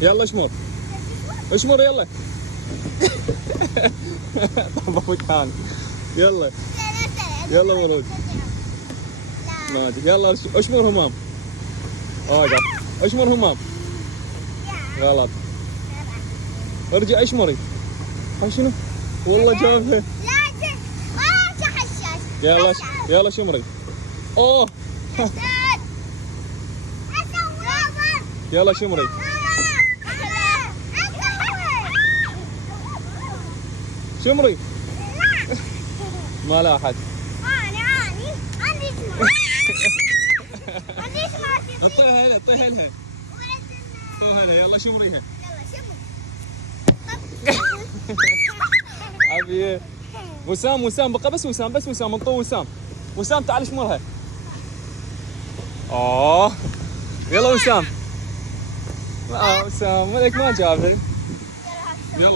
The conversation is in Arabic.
يلا اشمر. اشمر يلا. طب كان. يلا. يلا ولود. ماجد يلا اشمر همام. اوقف. اشمر همام. غلط. ارجع اشمري. شنو؟ والله جابها. يلا يلا شمري. اوه. يلا شمري. شمري. ما لا احد. اعطيها هلا اعطيها لها. هلا يلا شمريها. عافية. وسام بقى بس وسام انطوه وسام تعال اشمرها. يلا وسام. وسام مالك ما جابها. يلا